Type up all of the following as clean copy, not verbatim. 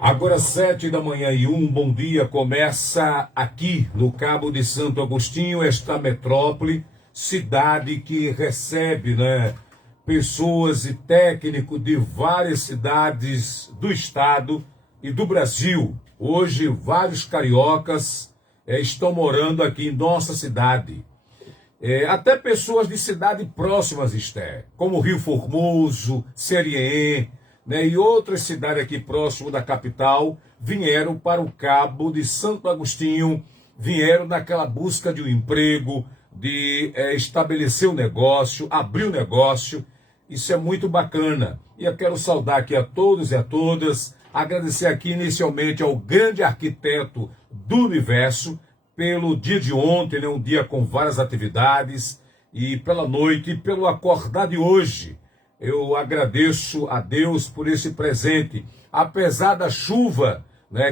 Agora 7 da manhã, bom dia, começa aqui no Cabo de Santo Agostinho, esta metrópole, cidade que recebe, pessoas e técnicos de várias cidades do estado e do Brasil. Hoje, vários cariocas estão morando aqui em nossa cidade. Até pessoas de cidades próximas, como Rio Formoso, Seriém, e outras cidades aqui próximo da capital, vieram para o Cabo de Santo Agostinho, vieram naquela busca de um emprego, de estabelecer um negócio, abrir um negócio. Isso é muito bacana. E eu quero saudar aqui a todos e a todas, agradecer aqui inicialmente ao grande arquiteto do universo, pelo dia de ontem, um dia com várias atividades, e pela noite, e pelo acordar de hoje. Eu agradeço a Deus por esse presente, apesar da chuva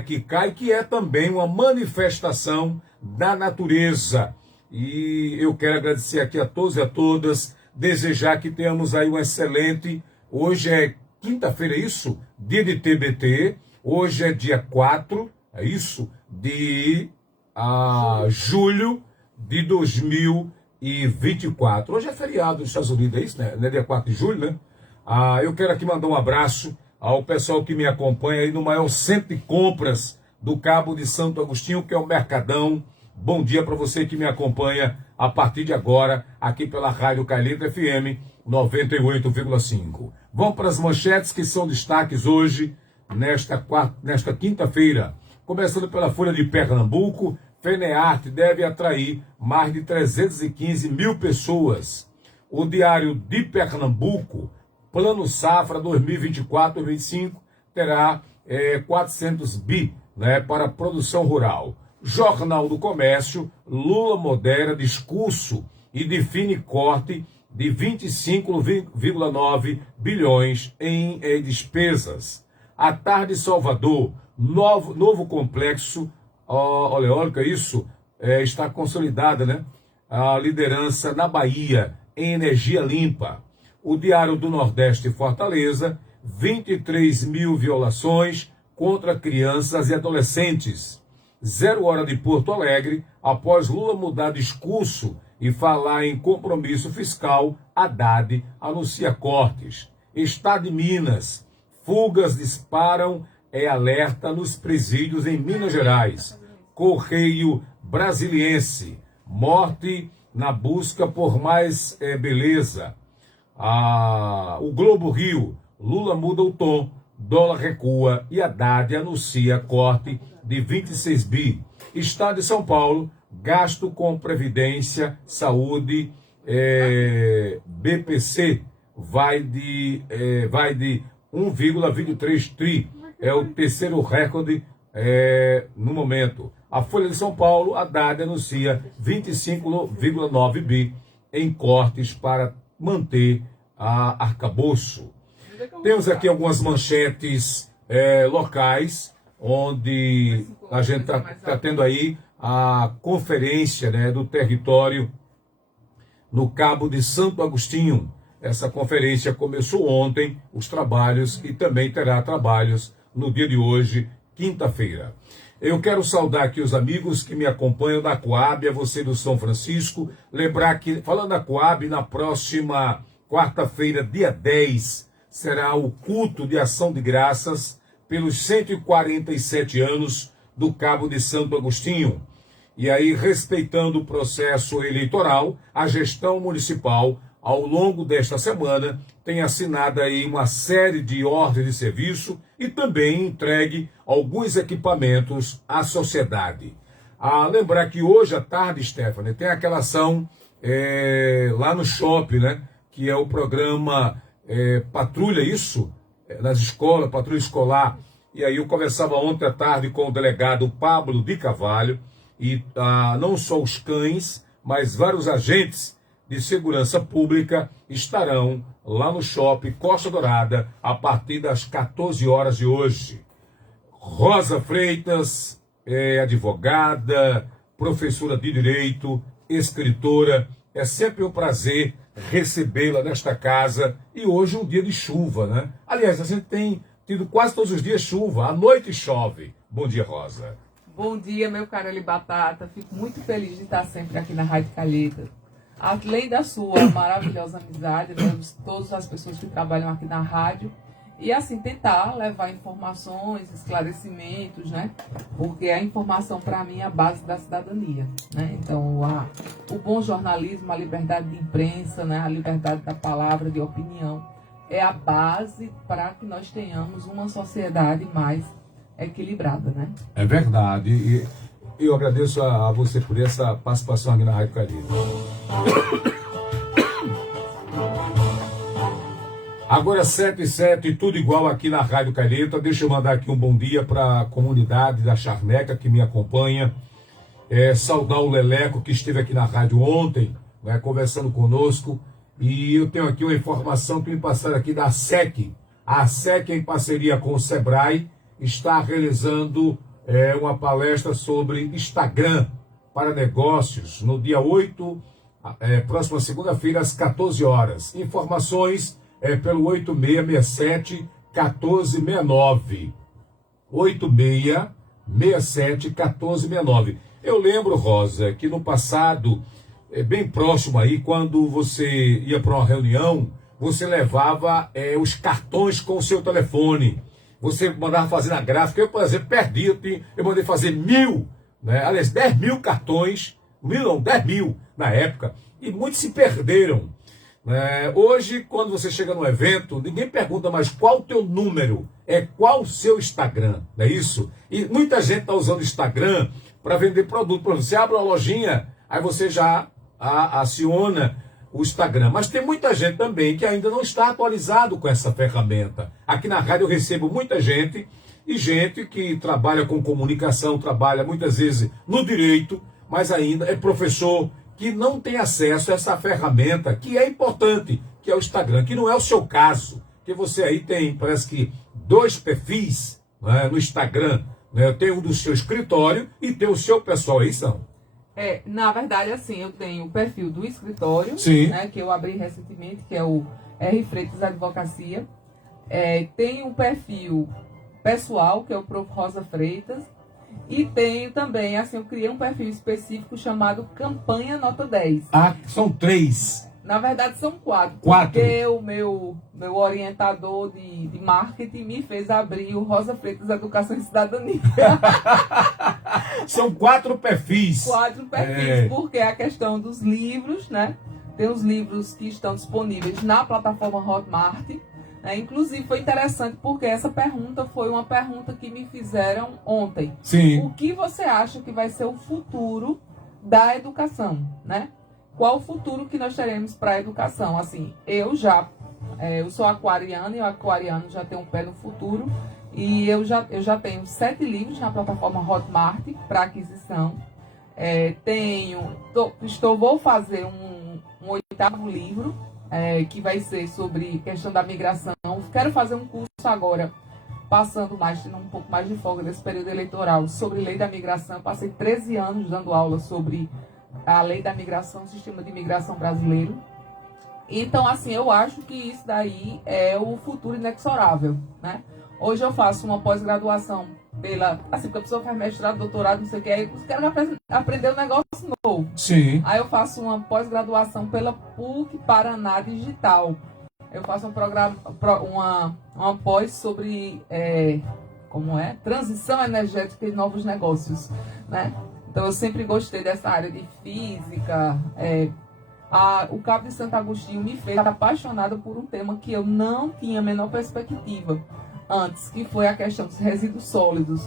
que cai, que é também uma manifestação da natureza. E eu quero agradecer aqui a todos e a todas, desejar que tenhamos aí um excelente, hoje é quinta-feira, é isso? Dia de TBT, hoje é dia 4, é isso? De julho de 2024. Hoje é feriado dos Estados Unidos, é isso, né? Não é dia 4 de julho, né? Eu quero aqui mandar um abraço ao pessoal que me acompanha aí no maior centro de compras do Cabo de Santo Agostinho, que é o Mercadão. Bom dia para você que me acompanha a partir de agora, aqui pela Rádio Cailita FM 98,5. Vamos para as manchetes que são destaques hoje, nesta quinta-feira. Começando pela Folha de Pernambuco, FENEARTE deve atrair mais de 315 mil pessoas. O Diário de Pernambuco, Plano Safra 2024-2025, terá 400 bi para a produção rural. Jornal do Comércio, Lula modera discurso e define corte de 25,9 bilhões em despesas. A Tarde Salvador, novo complexo oleoeólico, está consolidada, a liderança na Bahia em energia limpa. O Diário do Nordeste, Fortaleza, 23 mil violações contra crianças e adolescentes. 0 hora de Porto Alegre, após Lula mudar discurso e falar em compromisso fiscal, Haddad anuncia cortes. Estado de Minas, fugas disparam alerta nos presídios em Minas Gerais. Correio Brasiliense, morte na busca por mais beleza. O Globo Rio, Lula muda o tom, dólar recua e Haddad anuncia corte de 26 bi. Estado de São Paulo, gasto com Previdência, Saúde, BPC, vai de 1,23 tri. É o terceiro recorde no momento. A Folha de São Paulo, Haddad anuncia 25,9 bi em cortes para manter a arcabouço. Temos aqui algumas manchetes locais, onde a gente está tendo aí a conferência do território no Cabo de Santo Agostinho. Essa conferência começou ontem, os trabalhos, e também terá trabalhos no dia de hoje, quinta-feira. Eu quero saudar aqui os amigos que me acompanham da Coab, a você do São Francisco. Lembrar que, falando da Coab, na próxima quarta-feira, dia 10, será o culto de ação de graças pelos 147 anos do Cabo de Santo Agostinho. E aí, respeitando o processo eleitoral, a gestão municipal, ao longo desta semana, tem assinado aí uma série de ordens de serviço e também entregue alguns equipamentos à sociedade. Lembrar que hoje à tarde, Stephanie, tem aquela ação lá no shopping, que é o programa Patrulha, nas escolas, Patrulha Escolar. E aí eu conversava ontem à tarde com o delegado Pablo de Carvalho, e não só os cães, mas vários agentes de segurança pública estarão lá no shopping Costa Dourada a partir das 14 horas de hoje. Rosa Freitas é advogada, professora de direito, escritora. É sempre um prazer recebê-la nesta casa. E hoje é um dia de chuva, Aliás, a gente tem tido quase todos os dias chuva, à noite chove. Bom dia, Rosa. Bom dia, meu caro Eli Batata. Fico muito feliz de estar sempre aqui na Rádio Calheta. Além da sua maravilhosa amizade, né, todas as pessoas que trabalham aqui na rádio. E assim, tentar levar informações, esclarecimentos, né? Porque a informação, para mim, é a base da cidadania, né? Então, o bom jornalismo, a liberdade de imprensa, né? A liberdade da palavra, de opinião, é a base para que nós tenhamos uma sociedade mais equilibrada, né? É verdade. E eu agradeço a você por essa participação aqui na Rádio Calheta. Agora 7h07, tudo igual aqui na Rádio Calheta. Deixa eu mandar aqui um bom dia para a comunidade da Charneca que me acompanha. Saudar o Leleco, que esteve aqui na rádio ontem, né, conversando conosco. E eu tenho aqui uma informação que me passaram aqui da SEC. A SEC, em parceria com o Sebrae, está realizando uma palestra sobre Instagram para negócios no dia 8, próxima segunda-feira, às 14 horas. Informações pelo 8667-1469. 8667-1469. Eu lembro, Rosa, que no passado, bem próximo aí, quando você ia para uma reunião, você levava os cartões com o seu telefone. Você mandava fazer na gráfica. Eu, por exemplo, perdi. Eu mandei fazer 1.000, né? Aliás, 10.000 cartões. 1.000 não, 10.000 na época. E muitos se perderam. Hoje, quando você chega no evento, ninguém pergunta mais qual o teu número, qual o seu Instagram, não é isso? E muita gente está usando o Instagram para vender produto. Por exemplo, você abre uma lojinha, aí você já aciona o Instagram. Mas tem muita gente também que ainda não está atualizado com essa ferramenta. Aqui na rádio eu recebo muita gente, e gente que trabalha com comunicação, trabalha muitas vezes no direito, mas ainda é professor, que não tem acesso a essa ferramenta que é importante, que é o Instagram, que não é o seu caso, que você aí tem, parece que 2 perfis, né, no Instagram, né? Tem um do seu escritório e tem o seu pessoal aí, são. Na verdade, assim, eu tenho o perfil do escritório, né, que eu abri recentemente, que é o R. Freitas Advocacia. Tenho um perfil pessoal, que é o Prof. Rosa Freitas. E tenho também, assim, eu criei um perfil específico chamado Campanha Nota 10. São 3. Na verdade, são 4. 4. Porque o meu orientador de marketing me fez abrir o Rosa Freitas Educação e Cidadania. São 4 perfis. 4 perfis, porque é a questão dos livros, né? Tem os livros que estão disponíveis na plataforma Hotmart. Inclusive, foi interessante porque essa pergunta foi uma pergunta que me fizeram ontem. Sim. O que você acha que vai ser o futuro da educação, né? Qual o futuro que nós teremos para a educação? Assim, eu sou aquariana, e o aquariano já tem um pé no futuro. E eu já tenho 7 livros na plataforma Hotmart para aquisição. Vou fazer um 8º livro, que vai ser sobre questão da migração. Quero fazer um curso agora, tendo um pouco mais de folga desse período eleitoral, sobre lei da migração. Passei 13 anos dando aula sobre a lei da migração, o sistema de imigração brasileiro. Então, assim, eu acho que isso daí é o futuro inexorável, né? Hoje eu faço uma pós-graduação porque a pessoa faz mestrado, doutorado, não sei o que, aí os caras aprender um negócio novo. Sim. Aí eu faço uma pós-graduação pela PUC Paraná Digital. Eu faço uma pós sobre transição energética e novos negócios, né? Então eu sempre gostei dessa área de física. O Cabo de Santo Agostinho me fez apaixonada por um tema que eu não tinha a menor perspectiva antes, que foi a questão dos resíduos sólidos.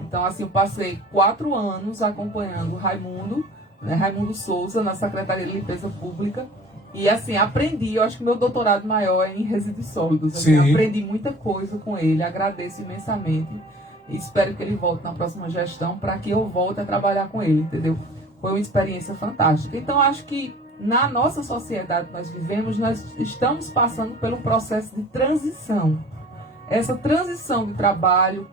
Então, assim, eu passei 4 anos acompanhando o Raimundo Souza, na Secretaria de Limpeza Pública. E, assim, aprendi. Eu acho que meu doutorado maior é em resíduos sólidos. Assim, aprendi muita coisa com ele. Agradeço imensamente. E espero que ele volte na próxima gestão para que eu volte a trabalhar com ele, entendeu? Foi uma experiência fantástica. Então, acho que na nossa sociedade que nós vivemos, nós estamos passando pelo processo de transição. Essa transição de trabalho,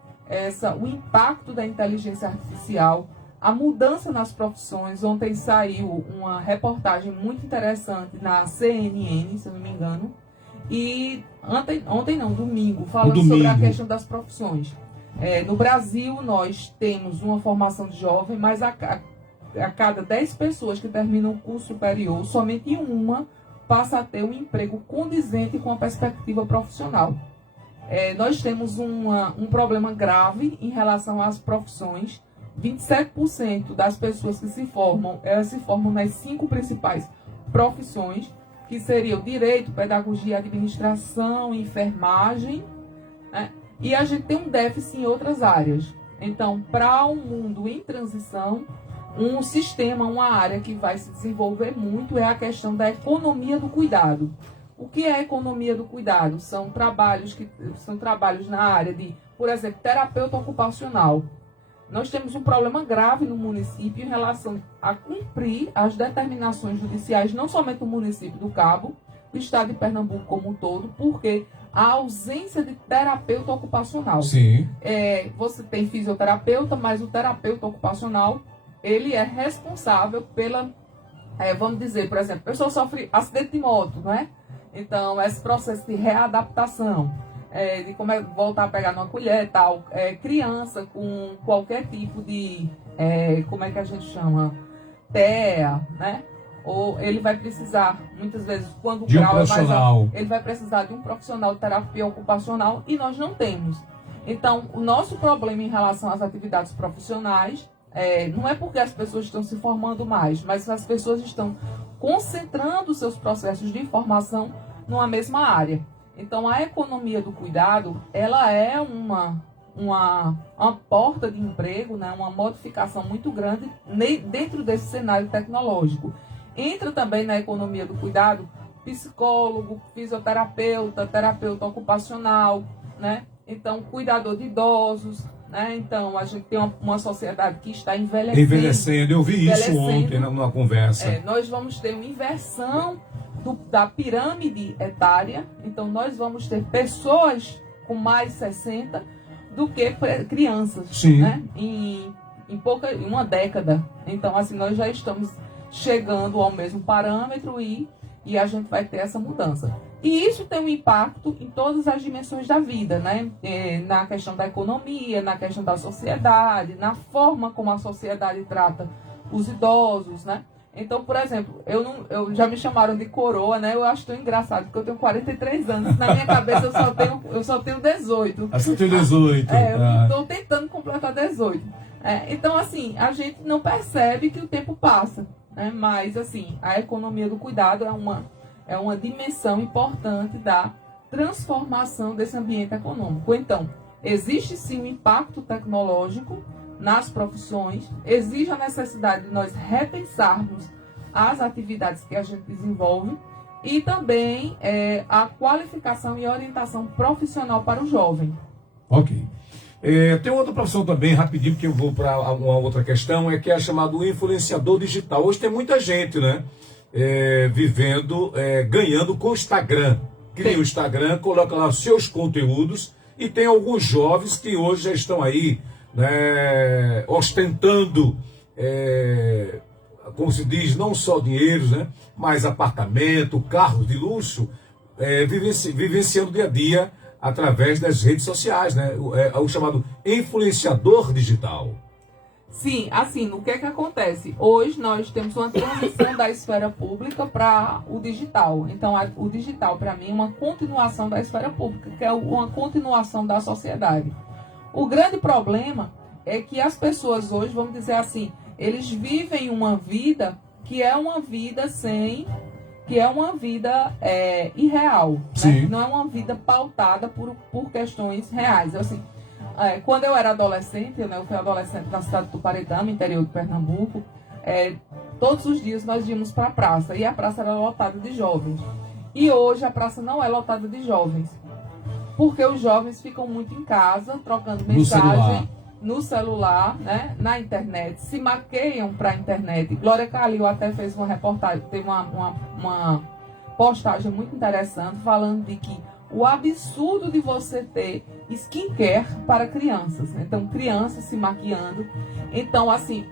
o impacto da inteligência artificial, a mudança nas profissões. Ontem saiu uma reportagem muito interessante na CNN, se eu não me engano, E ontem não, domingo, falando sobre a questão das profissões. No Brasil, nós temos uma formação de jovem, mas a cada 10 pessoas que terminam o curso superior, somente uma passa a ter um emprego condizente com a perspectiva profissional. Nós temos um problema grave em relação às profissões. 27% das pessoas que se formam, elas se formam nas 5 principais profissões, que seriam direito, pedagogia, administração, enfermagem, né? E a gente tem um déficit em outras áreas. Então, para um mundo em transição, um sistema, uma área que vai se desenvolver muito é a questão da economia do cuidado. O que é a economia do cuidado? São trabalhos na área de, por exemplo, terapeuta ocupacional. Nós temos um problema grave no município em relação a cumprir as determinações judiciais, não somente do município do Cabo, do estado de Pernambuco como um todo, porque a ausência de terapeuta ocupacional. Sim. Você tem fisioterapeuta, mas o terapeuta ocupacional, ele é responsável pela, vamos dizer, por exemplo, a pessoa sofre acidente de moto, não é? Então, esse processo de readaptação, de como voltar a pegar numa colher e tal, criança com qualquer tipo de, como é que a gente chama? TEA, né? Ou ele vai precisar, muitas vezes, quando o grau é mais alto, ele vai precisar de um profissional de terapia ocupacional e nós não temos. Então, o nosso problema em relação às atividades profissionais não é porque as pessoas estão se formando mais, mas as pessoas estão concentrando seus processos de formação numa mesma área. Então, a economia do cuidado, ela é uma porta de emprego, né, uma modificação muito grande dentro desse cenário tecnológico. Entra também na economia do cuidado psicólogo, fisioterapeuta, terapeuta ocupacional, né? Então, cuidador de idosos, né? Então, a gente tem uma sociedade que está envelhecendo. Eu vi isso ontem numa conversa. Nós vamos ter uma inversão da pirâmide etária. Então, nós vamos ter pessoas com mais de 60 do que crianças. Sim. Né? Em uma década. Então, assim, nós já estamos chegando ao mesmo parâmetro e a gente vai ter essa mudança. E isso tem um impacto em todas as dimensões da vida, né? Na questão da economia, na questão da sociedade, na forma como a sociedade trata os idosos, né? Então, por exemplo, eu já me chamaram de coroa, né? Eu acho tão engraçado, porque eu tenho 43 anos. Na minha cabeça eu só tenho 18. Você tem 18. Eu estou tentando completar 18. Então, assim, a gente não percebe que o tempo passa. Mas, assim, a economia do cuidado é uma dimensão importante da transformação desse ambiente econômico. Então, existe sim um impacto tecnológico nas profissões, exige a necessidade de nós repensarmos as atividades que a gente desenvolve e também a qualificação e orientação profissional para o jovem. Ok. Tem outra profissão também, rapidinho, que eu vou para uma outra questão, que é chamado influenciador digital. Hoje tem muita gente, né, ganhando com o Instagram. Cria o Instagram, coloca lá os seus conteúdos e tem alguns jovens que hoje já estão aí, né, ostentando, como se diz, não só dinheiros, né, mas apartamento, carros de luxo, vivenciando dia a dia através das redes sociais, né? O chamado influenciador digital. Sim, assim, o que é que acontece? Hoje nós temos uma transição da esfera pública para o digital. Então, o digital, para mim, é uma continuação da esfera pública, que é uma continuação da sociedade. O grande problema é que as pessoas hoje, vamos dizer assim, eles vivem uma vida que é uma vida irreal, né? Não é uma vida pautada por questões reais. Assim, quando eu era adolescente, né, eu fui adolescente na cidade do Paredama, interior de Pernambuco, todos os dias nós íamos para a praça, e a praça era lotada de jovens. E hoje a praça não é lotada de jovens, porque os jovens ficam muito em casa, trocando mensagem no celular, né, na internet, se maqueiam para a internet. Glória Calil até fez uma reportagem, teve uma postagem muito interessante falando de que o absurdo de você ter skincare para crianças. Então, crianças se maquiando. Então, assim,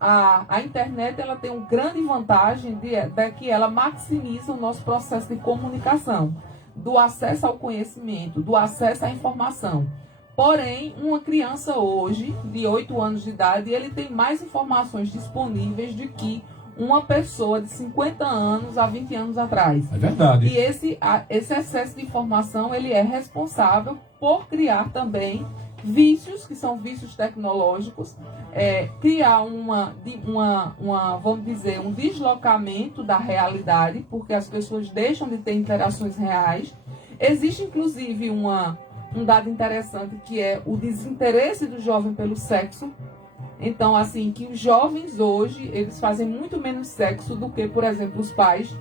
a internet ela tem uma grande vantagem de que ela maximiza o nosso processo de comunicação, do acesso ao conhecimento, do acesso à informação. Porém, uma criança hoje, de 8 anos de idade, ele tem mais informações disponíveis do que uma pessoa de 50 anos a 20 anos atrás. É verdade. E esse excesso de informação, ele é responsável por criar também vícios, que são vícios tecnológicos, criar vamos dizer, um deslocamento da realidade, porque as pessoas deixam de ter interações reais. Existe, inclusive, um dado interessante, que é o desinteresse do jovem pelo sexo. Então, assim, que os jovens hoje, eles fazem muito menos sexo do que, por exemplo, os pais.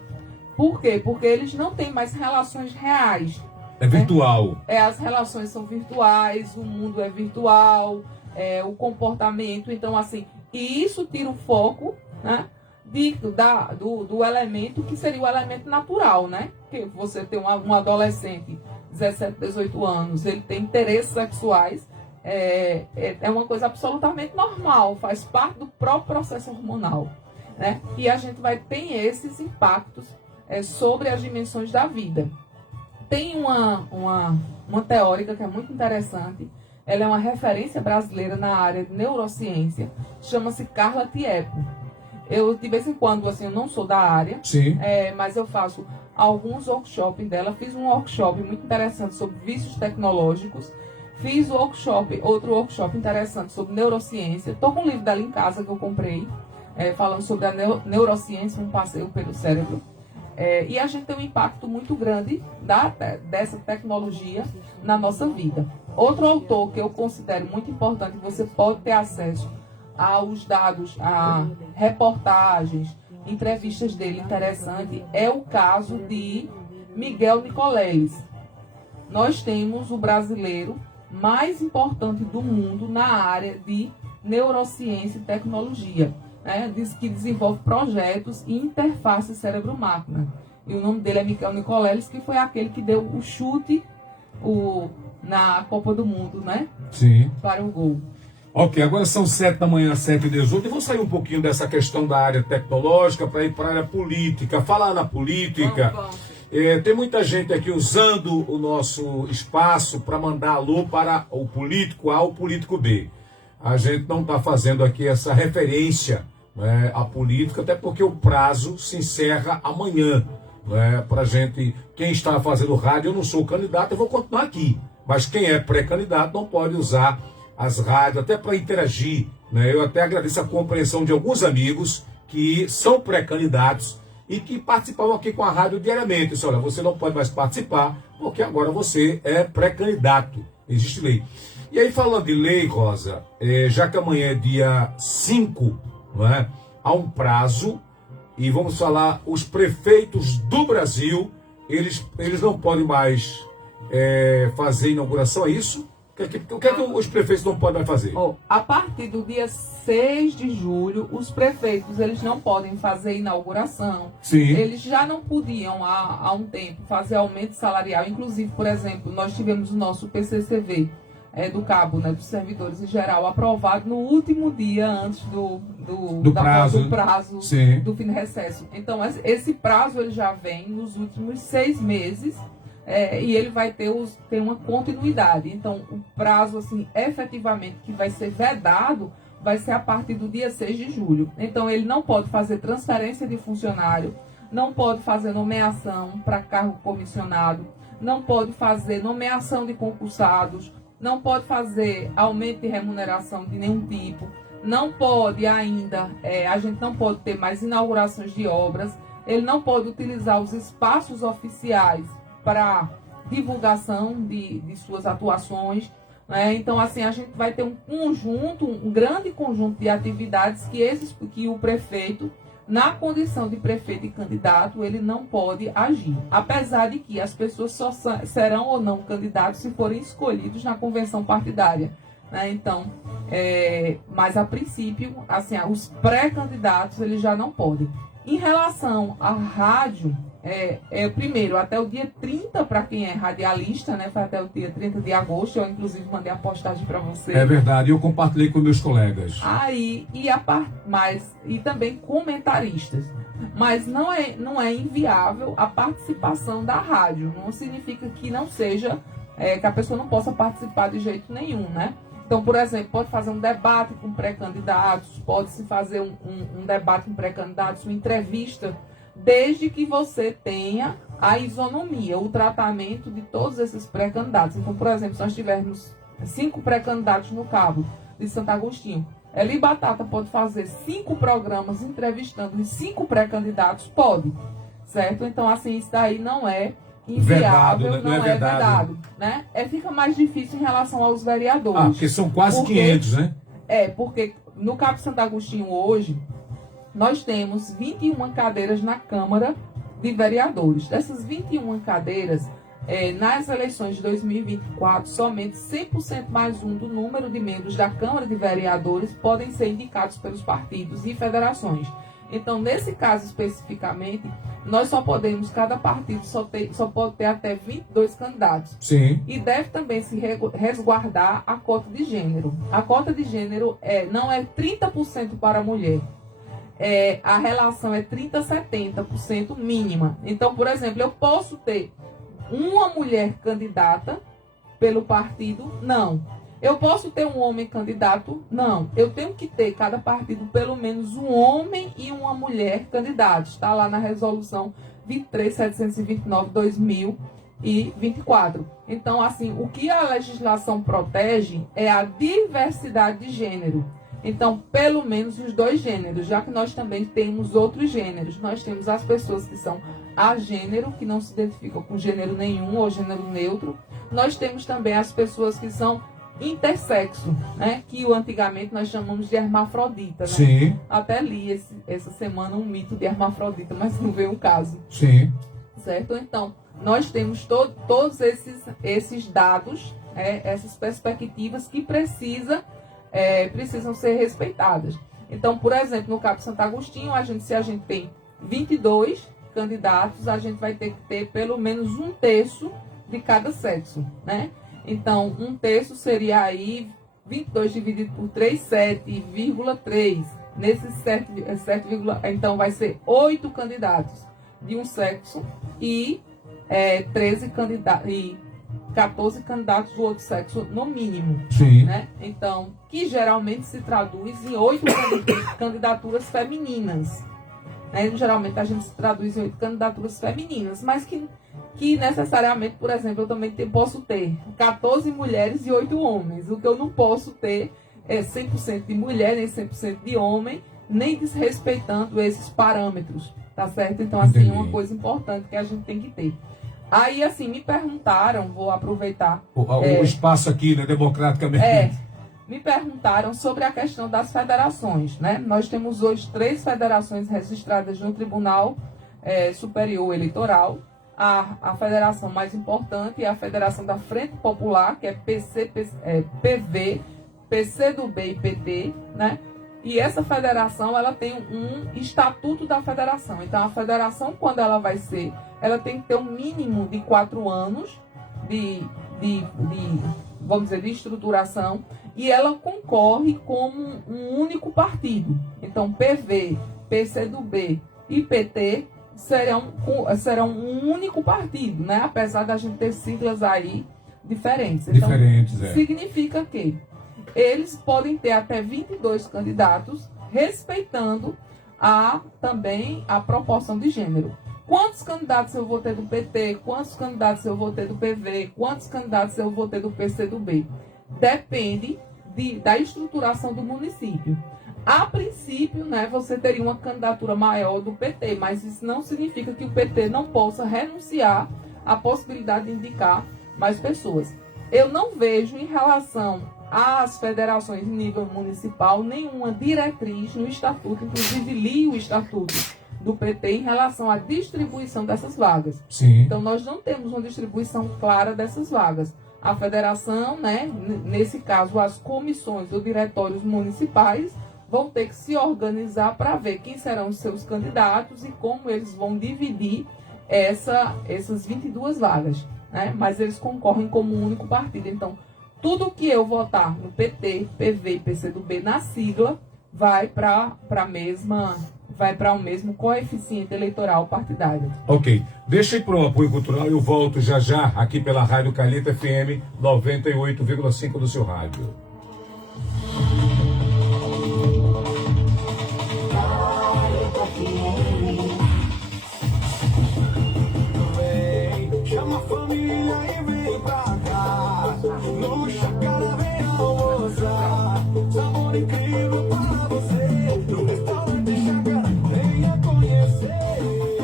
Por quê? Porque eles não têm mais relações reais. É virtual. As relações são virtuais, o mundo é virtual, o comportamento. Então, assim, e isso tira o foco, né, do elemento que seria o elemento natural, né? Que você tem um adolescente, 17, 18 anos, ele tem interesses sexuais, é uma coisa absolutamente normal, faz parte do próprio processo hormonal, né? E a gente tem esses impactos sobre as dimensões da vida. Tem uma teórica que é muito interessante, ela é uma referência brasileira na área de neurociência, chama-se Carla Tiepo. Eu, de vez em quando, assim, eu não sou da área, sim, mas eu faço alguns workshops dela. Fiz um workshop muito interessante sobre vícios tecnológicos. Fiz outro workshop interessante sobre neurociência. Estou com um livro dela em casa que eu comprei, falando sobre a neurociência, um passeio pelo cérebro. E a gente tem um impacto muito grande dessa tecnologia na nossa vida. Outro autor que eu considero muito importante, que você pode ter acesso aos dados, a reportagens, entrevistas dele interessante, é o caso de Miguel Nicoleles. Nós temos o brasileiro mais importante do mundo na área de neurociência e tecnologia, né? Diz que desenvolve projetos e interface cérebro-máquina. E o nome dele é Miguel Nicoleles, que foi aquele que deu o chute na Copa do Mundo, né? Sim. Para o gol. Ok, agora são 7 da manhã, 7h18, e vou sair um pouquinho dessa questão da área tecnológica para ir para a área política, falar na política. Vamos. Tem muita gente aqui usando o nosso espaço para mandar alô para o político A ou o político B. A gente não está fazendo aqui essa referência, né, à política, até porque o prazo se encerra amanhã. Né, para gente, quem está fazendo rádio, eu não sou candidato, eu vou continuar aqui. Mas quem é pré-candidato não pode usar as rádios, até para interagir. Né? Eu até agradeço a compreensão de alguns amigos que são pré-candidatos e que participam aqui com a rádio diariamente. Disse, olha, você não pode mais participar, porque agora você é pré-candidato. Existe lei. E aí, falando de lei, Rosa, já que amanhã é dia 5, não é? Há um prazo, e vamos falar, os prefeitos do Brasil, eles não podem mais fazer inauguração, é isso? O que é que os prefeitos não podem mais fazer? A partir do dia 6 de julho, os prefeitos eles não podem fazer inauguração. Sim. Eles já não podiam, há um tempo, fazer aumento salarial. Inclusive, por exemplo, nós tivemos o nosso PCCV do Cabo, né, dos servidores em geral, aprovado no último dia antes do prazo do fim de recesso. Então, esse prazo ele já vem nos últimos 6 meses. E ele vai ter uma continuidade. Então, o prazo, assim, efetivamente, que vai ser vedado, vai ser a partir do dia 6 de julho. Então, ele não pode fazer transferência de funcionário, não pode fazer nomeação para cargo comissionado, não pode fazer nomeação de concursados, não pode fazer aumento de remuneração de nenhum tipo, não pode ainda, a gente não pode ter mais inaugurações de obras, ele não pode utilizar os espaços oficiais para divulgação de suas atuações, né? Então, assim, a gente vai ter um grande conjunto de atividades que o prefeito, na condição de prefeito e candidato, ele não pode agir. Apesar de que as pessoas só serão ou não candidatos se forem escolhidos na convenção partidária, né? Então, mas a princípio, assim, os pré-candidatos, eles já não podem. Em relação à rádio, primeiro, até o dia 30, para quem é radialista, né? Foi até o dia 30 de agosto, eu inclusive mandei a postagem para você. É verdade, eu compartilhei com meus colegas. Aí, e também comentaristas. Mas não é inviável a participação da rádio. Não significa que não seja, que a pessoa não possa participar de jeito nenhum, né? Então, por exemplo, pode fazer um debate com pré-candidatos, pode-se fazer um debate com pré-candidatos, uma entrevista, desde que você tenha a isonomia, o tratamento de todos esses pré-candidatos. Então, por exemplo, se nós tivermos 5 pré-candidatos no Cabo de Santo Agostinho, Eli Batata pode fazer 5 programas entrevistando os 5 pré-candidatos? Pode, certo? Então, assim, isso daí não é inviável, não é verdade, né? Fica mais difícil em relação aos vereadores. Porque são quase 500, né? Porque no Cabo de Santo Agostinho hoje, nós temos 21 cadeiras na Câmara de Vereadores. Dessas 21 cadeiras, nas eleições de 2024, somente 100% mais um do número de membros da Câmara de Vereadores podem ser indicados pelos partidos e federações. Então, nesse caso especificamente, nós só podemos, cada partido só pode ter até 22 candidatos. Sim. E deve também se resguardar a cota de gênero. A cota de gênero não é 30% para a mulher. A relação é 30-70% mínima. Então, por exemplo, eu posso ter uma mulher candidata pelo partido? Não. Eu posso ter um homem candidato? Não. Eu tenho que ter, cada partido, pelo menos um homem e uma mulher candidatos. Está lá na resolução 23.729/2024. Então, assim, o que a legislação protege é a diversidade de gênero. Então, pelo menos os 2 gêneros, já que nós também temos outros gêneros. Nós temos as pessoas que são agênero, que não se identificam com gênero nenhum ou gênero neutro. Nós temos também as pessoas que são intersexo, né? Que antigamente nós chamamos de hermafrodita, né? Sim. Até li essa semana um mito de hermafrodita, mas não veio o caso. Sim. Certo? Então, nós temos todos esses dados, essas perspectivas que precisam ser respeitadas. Então, por exemplo, no Cabo de Santo Agostinho, se a gente tem 22 candidatos, a gente vai ter que ter pelo menos 1/3 de cada sexo, né? Então, 1/3 seria aí 22 dividido por 3, 7,3. Nesses 7, então vai ser 8 candidatos de um sexo e 14 candidatos do outro sexo, no mínimo. Sim. Né? Então, que geralmente se traduz em 8 candidaturas femininas. Né? Geralmente a gente se traduz em 8 candidaturas femininas, mas que necessariamente, por exemplo, eu também posso ter 14 mulheres e 8 homens. O que eu não posso ter é 100% de mulher, nem 100% de homem, nem desrespeitando esses parâmetros, tá certo? Então, assim, Entendi. uma coisa importante que a gente tem que ter. Aí, assim, me perguntaram, vou aproveitar... O espaço aqui, né, democraticamente. Me perguntaram sobre a questão das federações, né? Nós temos hoje 3 federações registradas no Tribunal Superior Eleitoral. A federação mais importante é a Federação da Frente Popular, que é PV, PCdoB e PT, né? E essa federação, ela tem um estatuto da federação. Então, a federação, quando ela vai ser, ela tem que ter um mínimo de 4 anos vamos dizer, de estruturação, e ela concorre como um único partido. Então, PV, PCdoB e PT serão um único partido, né? Apesar da gente ter siglas aí diferentes. Então, significa que eles podem ter até 22 candidatos, respeitando também a proporção de gênero. Quantos candidatos eu vou ter do PT? Quantos candidatos eu vou ter do PV? Quantos candidatos eu vou ter do PCdoB? Depende da estruturação do município. A princípio, né, você teria uma candidatura maior do PT, mas isso não significa que o PT não possa renunciar à possibilidade de indicar mais pessoas. Eu não vejo, em relação às federações em nível municipal, nenhuma diretriz no estatuto, inclusive li o estatuto do PT em relação à distribuição dessas vagas. Sim. Então, nós não temos uma distribuição clara dessas vagas. A federação, né, nesse caso, as comissões ou diretórios municipais vão ter que se organizar para ver quem serão os seus candidatos e como eles vão dividir essas 22 vagas, né? Mas eles concorrem como um único partido. Então, tudo que eu votar no PT, PV e PCdoB na sigla vai para o mesmo coeficiente eleitoral partidário. Ok. Deixa eu ir para o apoio cultural, eu volto já já aqui pela Rádio Calheta FM 98,5 do seu rádio. Chama a família e vem pra cá. No Chácara vem almoçar. Sabor incrível para você. No restaurante Chácara, venha conhecer.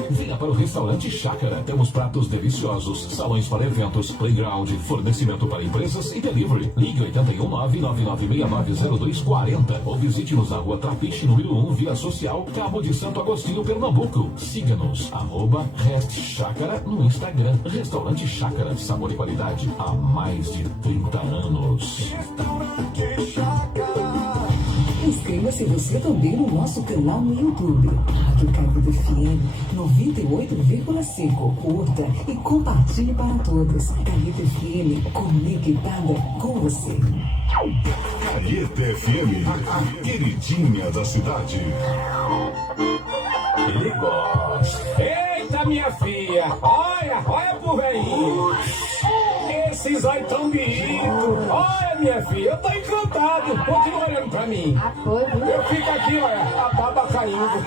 Venha para o restaurante Chácara. Temos pratos deliciosos, salões para eventos, playground, fornecimento para empresas e delivery. Ligue 81-99969-0240 ou visite-nos na rua Trapiche, número 1, via social, Cabo de Santo Agostinho, Pernambuco. Siga-nos, @RestChácara no Instagram. Restaurante Chácara, sabor e qualidade há mais de 30 anos. Restaurante Chácara. Inscreva-se você também no nosso canal no YouTube. Rádio Calheta FM 98,5. Curta e compartilhe para todos. Calheta FM, conectada com você. Calheta FM, a queridinha da cidade. Eita, minha filha! Olha pro velhinho! Esses olhos tão bonitos! Olha, minha filha, eu tô encantado! Continua olhando pra mim! Eu fico aqui, olha, a baba caindo!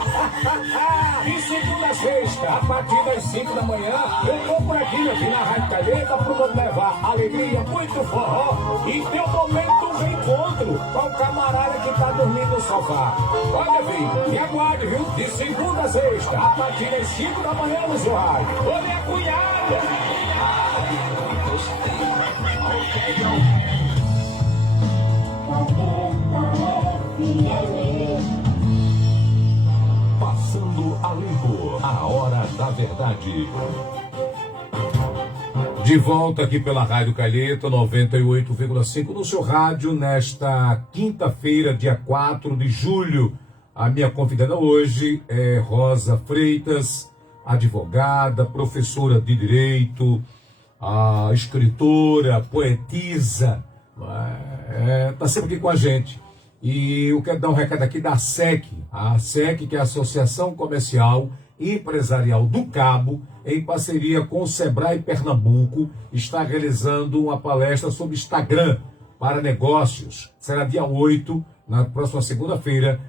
De segunda a sexta, a partir das 5 da manhã, eu tô por aqui, meu filho, na Rádio Calheta, pro mundo levar alegria, muito forró e ter o momento do reencontro com o camarada que tá dormindo no sofá. Olha, filho, me aguarde, viu? De segunda a sexta, a partir das 5 da manhã no seu rádio. Ô, minha cunhada! Passando a limpo, a hora da verdade. De volta aqui pela Rádio Calheta 98,5 no seu rádio nesta quinta-feira, dia 4 de julho. A minha convidada hoje é Rosa Freitas, advogada, professora de direito, a escritora, poetisa, está sempre aqui com a gente. E eu quero dar um recado aqui da SEC, a SEC, que é a Associação Comercial e Empresarial do Cabo, em parceria com o Sebrae Pernambuco, está realizando uma palestra sobre Instagram para negócios. Será dia 8, na próxima segunda-feira,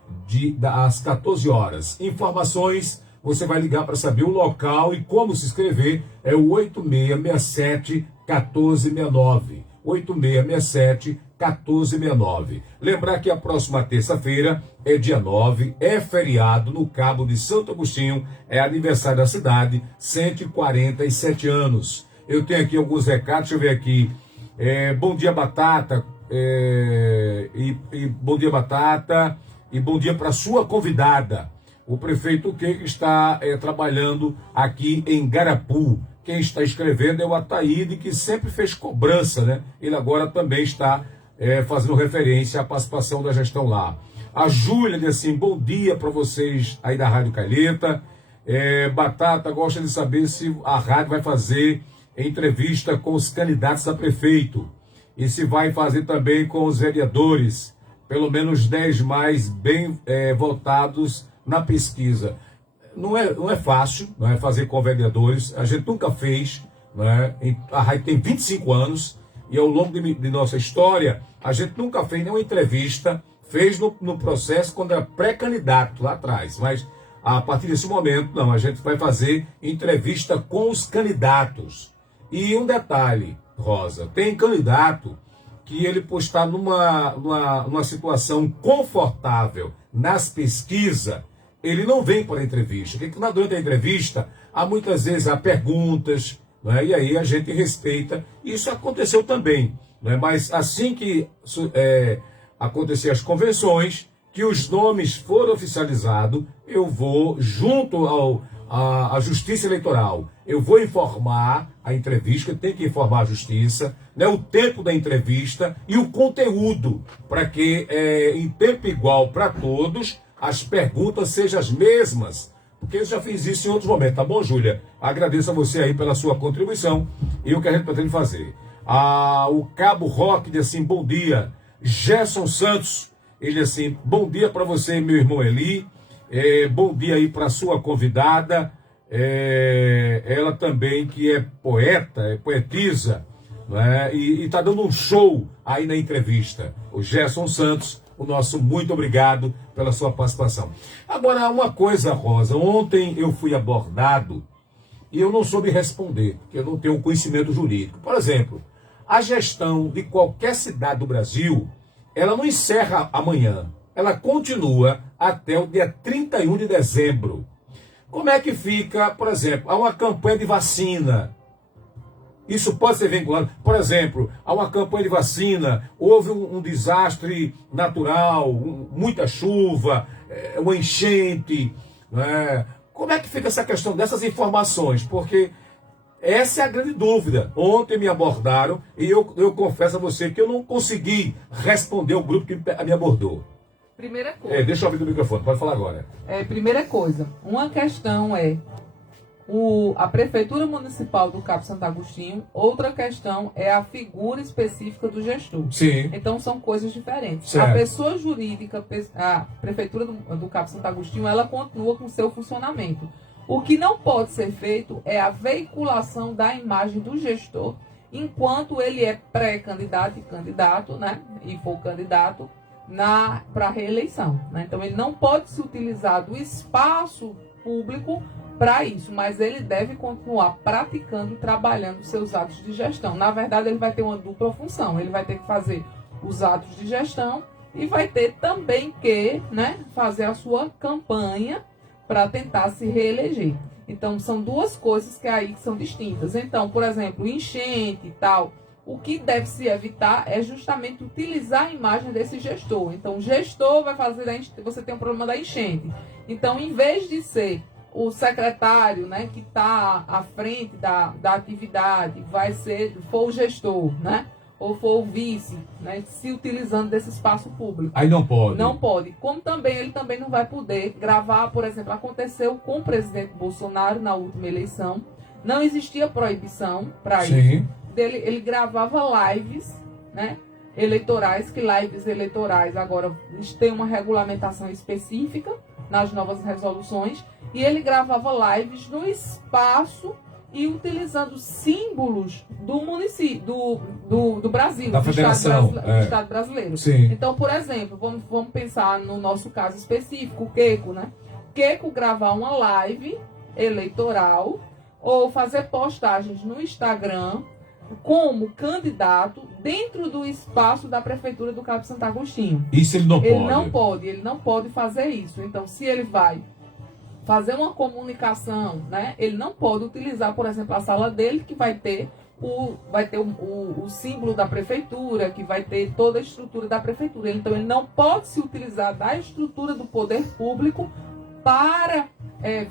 às 14 horas. Informações, você vai ligar para saber o local e como se inscrever, é o 8667-1469. 8667-1469. Lembrar que a próxima terça-feira é dia 9, é feriado no Cabo de Santo Agostinho, é aniversário da cidade, 147 anos. Eu tenho aqui alguns recados, deixa eu ver aqui. Bom dia, Batata, bom dia, Batata, e bom dia para sua convidada, o prefeito que está trabalhando aqui em Garapu. Quem está escrevendo é o Ataíde, que sempre fez cobrança, né? Ele agora também está fazendo referência à participação da gestão lá. A Júlia diz assim, bom dia para vocês aí da Rádio Calheta. Batata gosta de saber se a rádio vai fazer entrevista com os candidatos a prefeito e se vai fazer também com os vereadores, pelo menos 10 mais bem votados na pesquisa. Não é fácil, não é, fazer com vereadores, a gente nunca fez, não é? A rádio tem 25 anos e ao longo de nossa história, a gente nunca fez nenhuma entrevista, fez no processo quando era pré-candidato lá atrás, mas a partir desse momento, não, a gente vai fazer entrevista com os candidatos. E um detalhe, Rosa, tem candidato que ele por estar numa situação confortável nas pesquisas, ele não vem para a entrevista. Porque durante a entrevista, muitas vezes há perguntas, não é? E aí a gente respeita. Isso aconteceu também. Não é? Mas assim que acontecer as convenções, que os nomes foram oficializados, eu vou, junto à Justiça Eleitoral, eu vou informar a entrevista, tem que informar a Justiça, né, o tempo da entrevista e o conteúdo, para que, em tempo igual para todos, as perguntas sejam as mesmas, porque eu já fiz isso em outros momentos, tá bom, Júlia? Agradeço a você aí pela sua contribuição e o que a gente pretende fazer. O Cabo Roque diz assim, bom dia. Gerson Santos, ele assim, bom dia para você, meu irmão Eli. Bom dia aí para sua convidada. Ela também que é poeta, é poetisa, né? E está dando um show aí na entrevista. O Gerson Santos, o nosso muito obrigado pela sua participação. Agora, uma coisa, Rosa, ontem eu fui abordado e eu não soube responder, porque eu não tenho conhecimento jurídico. Por exemplo, a gestão de qualquer cidade do Brasil, ela não encerra amanhã, ela continua até o dia 31 de dezembro. Como é que fica, por exemplo, há uma campanha de vacina? Isso pode ser vinculado. Por exemplo, há uma campanha de vacina, houve um desastre natural, muita chuva, uma enchente. Né? Como é que fica essa questão dessas informações? Porque essa é a grande dúvida. Ontem me abordaram e eu confesso a você que eu não consegui responder o grupo que me abordou. Primeira coisa. Deixa eu abrir o microfone, pode falar agora. Primeira coisa, uma questão a Prefeitura Municipal do Cabo Santo Agostinho, outra questão é a figura específica do gestor. Sim. Então são coisas diferentes. Certo. A pessoa jurídica, a Prefeitura do Cabo Santo Agostinho, ela continua com seu funcionamento. O que não pode ser feito é a veiculação da imagem do gestor enquanto ele é pré-candidato e candidato, né? E for candidato para reeleição. Né? Então ele não pode se utilizar do espaço público para isso, mas ele deve continuar praticando e trabalhando seus atos de gestão. Na verdade, ele vai ter uma dupla função. Ele vai ter que fazer os atos de gestão e vai ter também que, né, fazer a sua campanha para tentar se reeleger. Então, são duas coisas que aí são distintas. Então, por exemplo, enchente e tal, o que deve se evitar é justamente utilizar a imagem desse gestor. Então, o gestor vai fazer, você tem um problema da enchente. Então, em vez de ser o secretário, né, que está à frente da atividade, for o gestor, né? Ou for o vice, né, se utilizando desse espaço público. Aí não pode. Não pode. Como também ele também não vai poder gravar, por exemplo, aconteceu com o presidente Bolsonaro na última eleição, não existia proibição para isso. Ele gravava lives, né, eleitorais, que lives eleitorais agora tem uma regulamentação específica nas novas resoluções, e ele gravava lives no espaço e utilizando símbolos do município, do Brasil, da federação, do Estado brasileiro. Sim. Então, por exemplo, vamos pensar no nosso caso específico, o Queco, né? Queco gravar uma live eleitoral ou fazer postagens no Instagram como candidato dentro do espaço da Prefeitura do Cabo Santo Agostinho. Isso ele não pode. Ele não pode fazer isso. Então, se ele vai fazer uma comunicação, né, ele não pode utilizar, por exemplo, a sala dele, que vai ter o símbolo da prefeitura, que vai ter toda a estrutura da prefeitura. Então, ele não pode se utilizar da estrutura do poder público para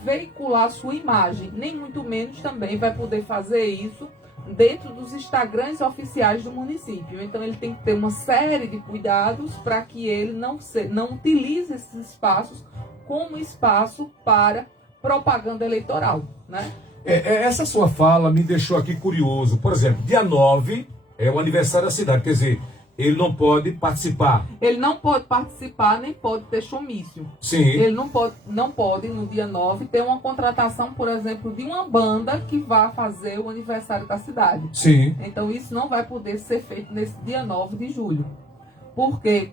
veicular sua imagem. Nem muito menos também vai poder fazer isso dentro dos Instagrams oficiais do município. Então, ele tem que ter uma série de cuidados para que ele não utilize esses espaços como espaço para propaganda eleitoral, né? Essa sua fala me deixou aqui curioso. Por exemplo, dia 9 é o aniversário da cidade, quer dizer, ele não pode participar. Ele não pode participar, nem pode ter showmício. Sim. Ele não pode, no dia 9, ter uma contratação, por exemplo, de uma banda que vá fazer o aniversário da cidade. Sim. Então, isso não vai poder ser feito nesse dia 9 de julho. Porque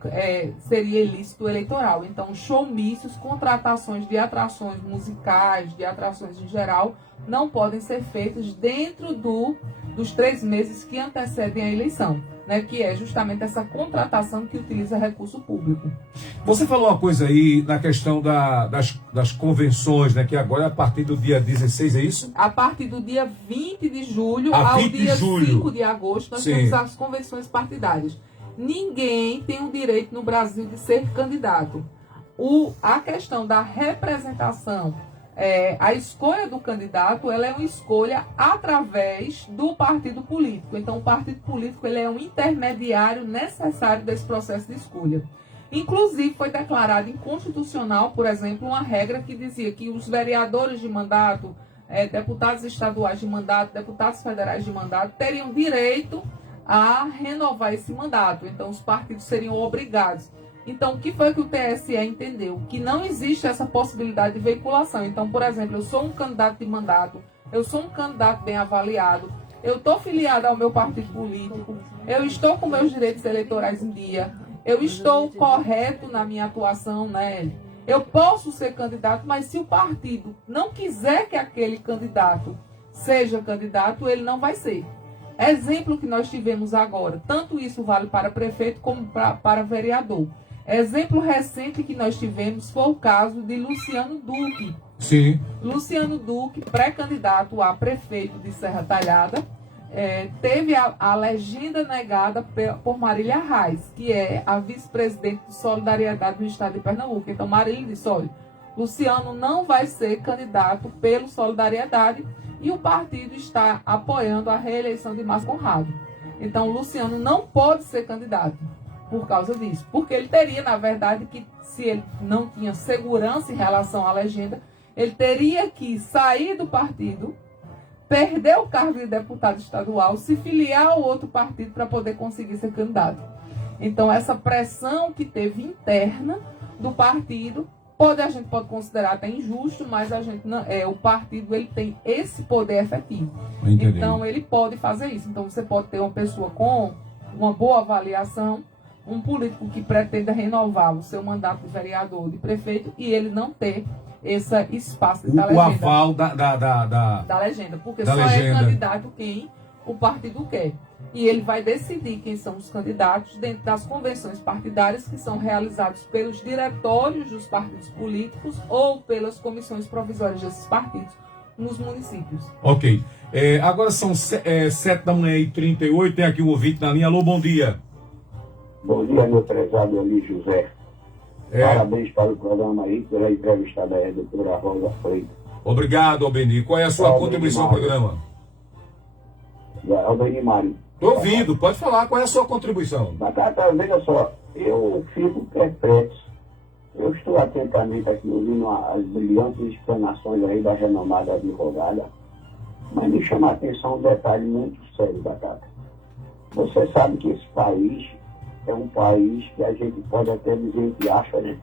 seria ilícito eleitoral. Então, showmícios, contratações de atrações musicais, de atrações em geral, não podem ser feitos dentro dos 3 meses que antecedem a eleição, né? Que é justamente essa contratação que utiliza recurso público. Você falou uma coisa aí na questão das convenções, né? Que agora é a partir do dia 16, é isso? A partir do dia 20 de julho ao dia 5 de agosto, nós temos as convenções partidárias. Ninguém tem o direito no Brasil de ser candidato. A questão da representação, a escolha do candidato, ela é uma escolha através do partido político. Então, o partido político ele é um intermediário necessário desse processo de escolha. Inclusive, foi declarado inconstitucional, por exemplo, uma regra que dizia que os vereadores de mandato, deputados estaduais de mandato, deputados federais de mandato, teriam direito a renovar esse mandato. Então, os partidos seriam obrigados. Então, o que foi que o TSE entendeu? Que não existe essa possibilidade de veiculação. Então, por exemplo, eu sou um candidato de mandato, eu sou um candidato bem avaliado, eu estou filiado ao meu partido político, eu estou com meus direitos eleitorais em dia, eu estou correto na minha atuação, né? Eu posso ser candidato, mas se o partido não quiser que aquele candidato seja candidato, ele não vai ser. Exemplo que nós tivemos agora, tanto isso vale para prefeito como para vereador. Exemplo recente que nós tivemos foi o caso de Luciano Duque. Sim. Luciano Duque, pré-candidato a prefeito de Serra Talhada, teve a legenda negada por Marília Reis, que é a vice-presidente de Solidariedade do estado de Pernambuco. Então, Marília disse, olha, Luciano não vai ser candidato pelo Solidariedade e o partido está apoiando a reeleição de Márcio Conrado. Então, Luciano não pode ser candidato por causa disso, porque ele teria, na verdade, que se ele não tinha segurança em relação à legenda, ele teria que sair do partido, perder o cargo de deputado estadual, se filiar ao outro partido para poder conseguir ser candidato. Então, essa pressão que teve interna do partido, a gente pode considerar até injusto, mas a gente não, o partido ele tem esse poder efetivo. Entendi. Então, ele pode fazer isso. Então, você pode ter uma pessoa com uma boa avaliação, um político que pretenda renovar o seu mandato de vereador, de prefeito, e ele não ter esse espaço da legenda. O aval Da legenda, porque da só legenda. é candidato quem o partido quer. E ele vai decidir quem são os candidatos dentro das convenções partidárias que são realizadas pelos diretórios dos partidos políticos ou pelas comissões provisórias desses partidos nos municípios. Ok. Agora são 7h38, tem aqui um ouvinte na linha. Alô, bom dia. Bom dia, meu prezado amigo José. Parabéns para o programa aí, pela entrevista da doutora Rosa Freitas. Obrigado, Albeni. Qual é a sua Albeni contribuição ao Mário. programa? Albeni Mário. Estou ouvindo, pode falar. Qual é a sua contribuição? Batata, veja só, eu fico perplexo. Eu estou atentamente aqui ouvindo as brilhantes explanações aí da renomada advogada, mas me chama a atenção um detalhe muito sério, Batata. Você sabe que esse país é um país que a gente pode até dizer que acha, né?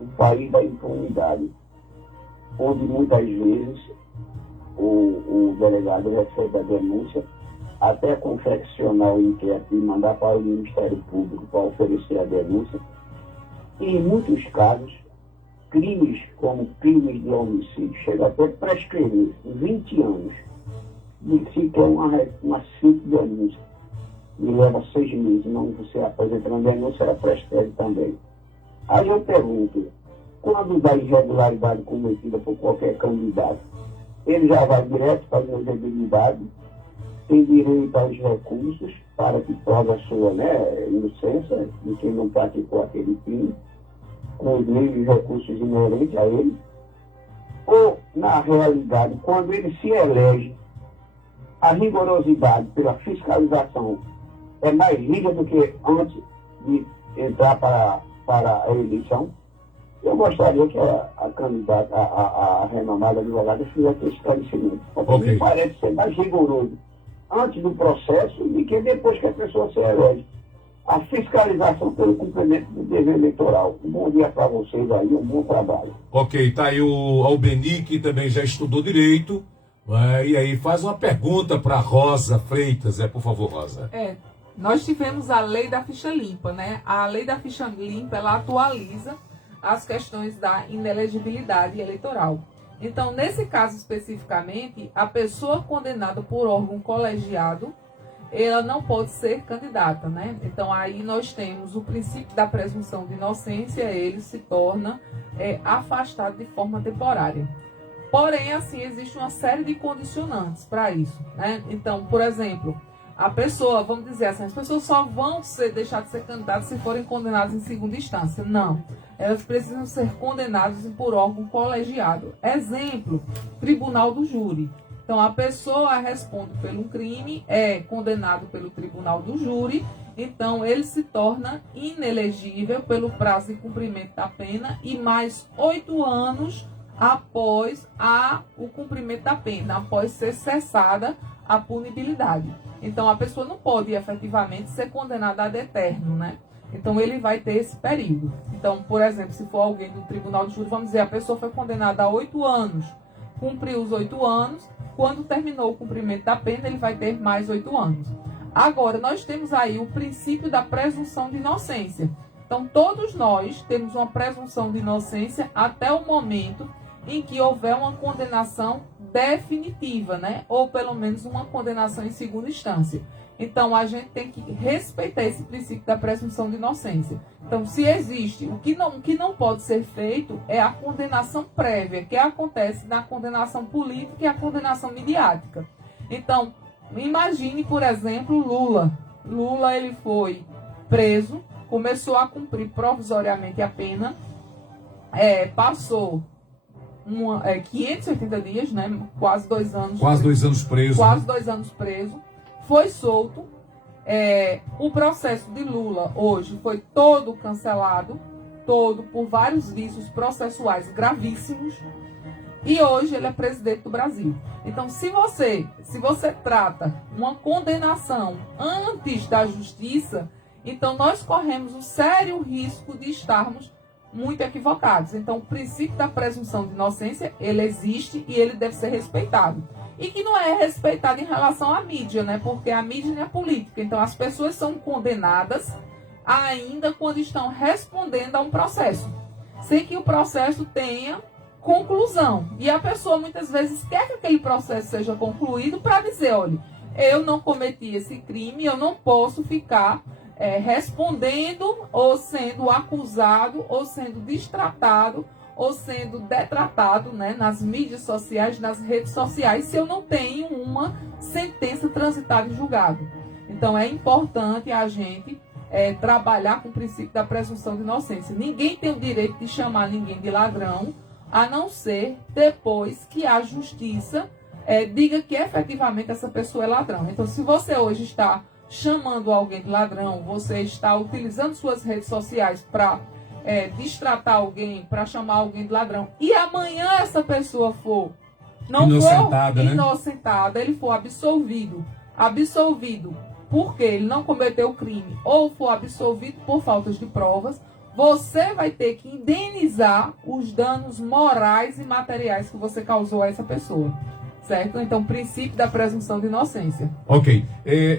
Um país da impunidade, onde muitas vezes o delegado recebe a denúncia, até confeccionar o inquérito e mandar para o Ministério Público para oferecer a denúncia. E em muitos casos, crimes como crimes de homicídio chegam até a prescrever 20 anos. E se quer uma simples denúncia, e leva 6 meses, não você apresentando a denúncia, ela prescreve também. Aí eu pergunto, quando da irregularidade cometida por qualquer candidato, ele já vai direto para a inelegibilidade, tem direito aos recursos para que prove a sua inocência de quem não praticou aquele crime, com os mesmos recursos inerentes a ele, ou, na realidade, quando ele se elege, a rigorosidade pela fiscalização é mais rígida do que antes de entrar para a eleição. Eu gostaria que a candidata, a renomada advogada, fizesse esse esclarecimento. Porque me parece ser mais rigoroso antes do processo do que depois que a pessoa se elege. A fiscalização pelo cumprimento do dever eleitoral. Um bom dia para vocês aí, um bom trabalho. Ok, está aí o Albeni, que também já estudou Direito, e aí faz uma pergunta para Rosa Freitas, por favor, Rosa. Nós tivemos a lei da ficha limpa, né? A lei da ficha limpa, ela atualiza as questões da inelegibilidade eleitoral. Então, nesse caso especificamente, a pessoa condenada por órgão colegiado, ela não pode ser candidata, né? Então, aí nós temos o princípio da presunção de inocência, ele se torna afastado de forma temporária. Porém, assim, existe uma série de condicionantes para isso, né? Então, por exemplo, a pessoa, vamos dizer assim, as pessoas só vão deixar de ser candidatas se forem condenadas em segunda instância. Não. Elas precisam ser condenadas por órgão colegiado. Exemplo, Tribunal do Júri. Então, a pessoa responde pelo crime, é condenado pelo tribunal do júri, então ele se torna inelegível pelo prazo de cumprimento da pena e mais 8 anos após o cumprimento da pena, após ser cessada a punibilidade. Então, a pessoa não pode efetivamente ser condenada ad eterno, né? Então, ele vai ter esse período. Então, por exemplo, se for alguém do tribunal de júri, vamos dizer, a pessoa foi condenada a 8 anos, cumpriu os 8 anos, quando terminou o cumprimento da pena, ele vai ter mais 8 anos. Agora, nós temos aí o princípio da presunção de inocência. Então, todos nós temos uma presunção de inocência até o momento em que houver uma condenação definitiva, né? Ou pelo menos uma condenação em segunda instância. Então, a gente tem que respeitar esse princípio da presunção de inocência. Então, se existe, o que não pode ser feito é a condenação prévia, que acontece na condenação política e a condenação midiática. Então, imagine, por exemplo, Lula. Lula, ele foi preso, começou a cumprir provisoriamente a pena, passou 580 dias, né? Quase 2 anos. Quase 2 anos preso. Quase 2 anos preso. Foi solto. O processo de Lula hoje foi todo cancelado, todo por vários vícios processuais gravíssimos. E hoje ele é presidente do Brasil. Então, se você trata uma condenação antes da justiça, então nós corremos um sério risco de estarmos muito equivocados. Então, o princípio da presunção de inocência, ele existe e ele deve ser respeitado. E que não é respeitado em relação à mídia, né? Porque a mídia não é política. Então, as pessoas são condenadas ainda quando estão respondendo a um processo, sem que o processo tenha conclusão. E a pessoa muitas vezes quer que aquele processo seja concluído para dizer, olha, eu não cometi esse crime, eu não posso ficar respondendo ou sendo acusado ou sendo destratado ou sendo detratado, né, nas mídias sociais, nas redes sociais, se eu não tenho uma sentença transitada em julgado. Então, é importante a gente trabalhar com o princípio da presunção de inocência. Ninguém tem o direito de chamar ninguém de ladrão, a não ser depois que a justiça diga que efetivamente essa pessoa é ladrão. Então, se você hoje está chamando alguém de ladrão, você está utilizando suas redes sociais para destratar alguém, para chamar alguém de ladrão, e amanhã essa pessoa for inocentada, ele for absolvido porque ele não cometeu o crime, ou for absolvido por faltas de provas, você vai ter que indenizar os danos morais e materiais que você causou a essa pessoa. Certo? Então, princípio da presunção de inocência. Ok.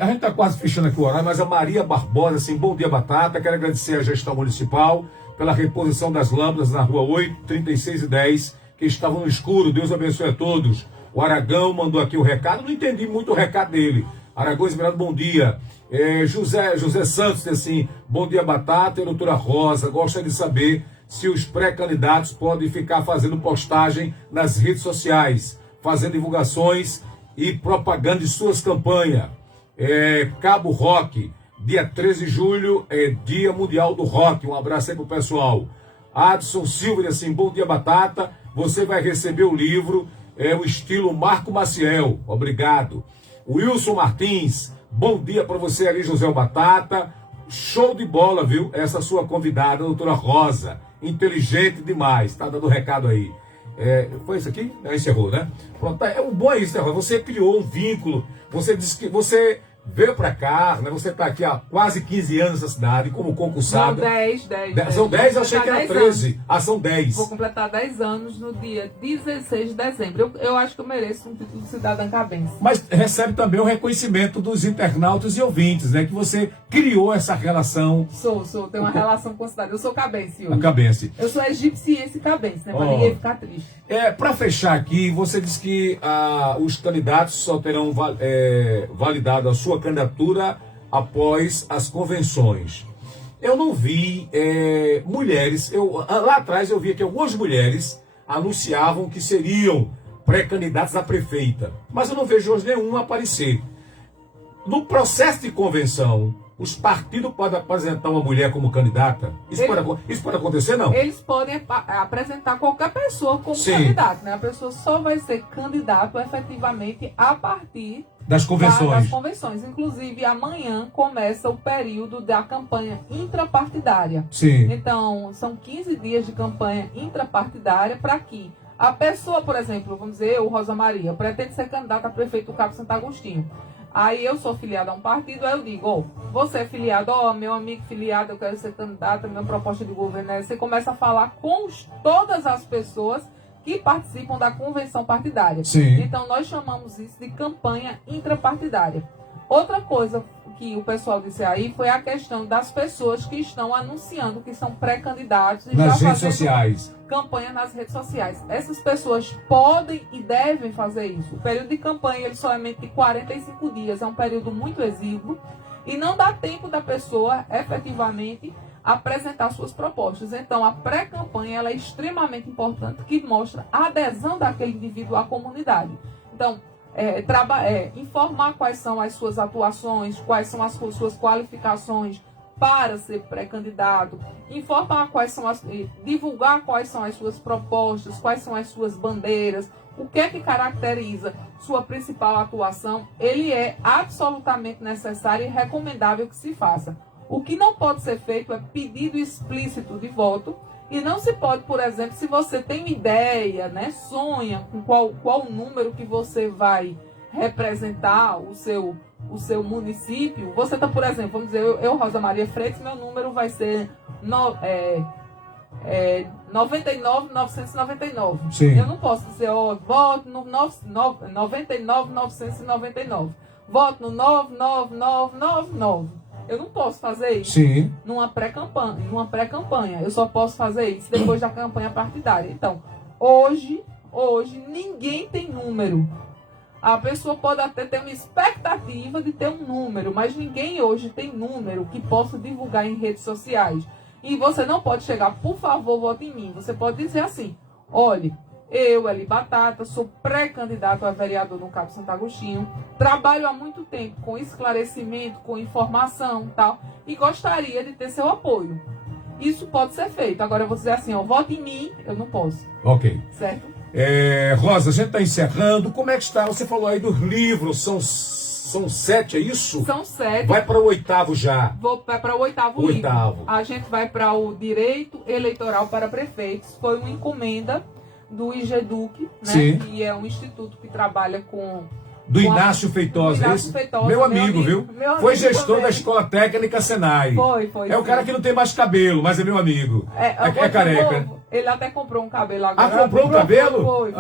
A gente está quase fechando aqui o horário, mas a Maria Barbosa, assim, bom dia, Batata. Quero agradecer à gestão municipal pela reposição das lâmpadas na rua 8, 36 e 10, que estavam no escuro. Deus abençoe a todos. O Aragão mandou aqui o recado. Não entendi muito o recado dele. Aragão Esmeralda, bom dia. José Santos, assim, bom dia, Batata. E a doutora Rosa, gostaria de saber se os pré-candidatos podem ficar fazendo postagem nas redes sociais, fazendo divulgações e propaganda de suas campanhas. Cabo Rock, dia 13 de julho, Dia Mundial do Rock. Um abraço aí pro pessoal. Adson Silva, assim, bom dia, Batata. Você vai receber o livro, o estilo Marco Maciel. Obrigado. Wilson Martins, bom dia para você ali, José Batata. Show de bola, viu? Essa sua convidada, a doutora Rosa. Inteligente demais. Tá dando recado aí. Foi isso aqui? Encerrou, né? Pronto, o bom é isso, né? Você criou um vínculo, você disse que você veio pra cá, né? Você tá aqui há quase 15 anos na cidade, como concursada. São 10, eu achei que era 13. São 10. Vou completar 10 anos no dia 16 de dezembro. Eu acho que eu mereço um título de cidadã cabense. Mas recebe também o reconhecimento dos internautas e ouvintes, né? Que você criou essa relação. Tenho uma relação com a cidade. Eu sou cabense hoje. Cabense. Eu sou egipciense cabense, né? Pra ninguém ficar triste. Para fechar aqui, você disse que os candidatos só terão validado a sua candidatura após as convenções. Eu não vi mulheres, lá atrás eu via que algumas mulheres anunciavam que seriam pré-candidatas a prefeita, mas eu não vejo hoje nenhuma aparecer. No processo de convenção, os partidos podem apresentar uma mulher como candidata? Isso pode acontecer, não? Eles podem apresentar qualquer pessoa como Sim. candidato, né? A pessoa só vai ser candidato efetivamente a partir Das convenções. das convenções. Inclusive, amanhã começa o período da campanha intrapartidária. Sim. Então, são 15 dias de campanha intrapartidária para que a pessoa, por exemplo, vamos dizer, eu, Rosa Maria, pretendo ser candidata a prefeito do Cabo Santo Agostinho. Aí eu sou filiado a um partido, aí eu digo, você é filiado, meu amigo filiado, eu quero ser candidato, minha proposta de governo é... Você começa a falar com todas as pessoas que participam da convenção partidária. Sim. Então, nós chamamos isso de campanha intrapartidária. Outra coisa que o pessoal disse aí foi a questão das pessoas que estão anunciando que são pré-candidatos e Nas já redes fazendo sociais. campanha nas redes sociais. Essas pessoas podem e devem fazer isso. O período de campanha ele somente de 45 dias, é um período muito exíguo e não dá tempo da pessoa efetivamente apresentar suas propostas. Então, a pré-campanha ela é extremamente importante, que mostra a adesão daquele indivíduo à comunidade. Então, informar quais são as suas atuações, quais são as suas qualificações para ser pré-candidato, informar divulgar quais são as suas propostas, quais são as suas bandeiras, o que é que caracteriza sua principal atuação, ele é absolutamente necessário e recomendável que se faça. O que não pode ser feito é pedido explícito de voto, e não se pode, por exemplo, se você tem ideia, né, sonha com qual número que você vai representar o seu município, você está, por exemplo, vamos dizer, eu Rosa Maria Freitas, meu número vai ser 99.999. Sim. Eu não posso dizer, voto no 99.999, voto no 99999. Eu não posso fazer isso. Sim. Numa pré-campanha. Eu só posso fazer isso depois da campanha partidária. Então, hoje ninguém tem número. A pessoa pode até ter uma expectativa de ter um número, mas ninguém hoje tem número que possa divulgar em redes sociais. E você não pode chegar, por favor, vote em mim. Você pode dizer assim, olhe, eu, Eli Batata, sou pré-candidato a vereador no Cabo Santo Agostinho, trabalho há muito tempo com esclarecimento, com informação e tal, e gostaria de ter seu apoio. Isso pode ser feito. Agora, eu vou dizer assim, vote em mim, eu não posso. Ok. Certo? Rosa, a gente está encerrando. Como é que está? Você falou aí dos livros, são 7, é isso? São 7. Vai para o 8º já. Vai para o 8º livro. A gente vai para o Direito Eleitoral para Prefeitos. Foi uma encomenda do IGEDUC, né? Que é um instituto que trabalha com... Do Inácio Feitosa. Meu amigo, viu? Foi gestor também. da Escola Técnica Senai. Foi. É o cara que não tem mais cabelo, mas é meu amigo. É careca. Ele até comprou um cabelo agora. Comprou um cabelo? Foi.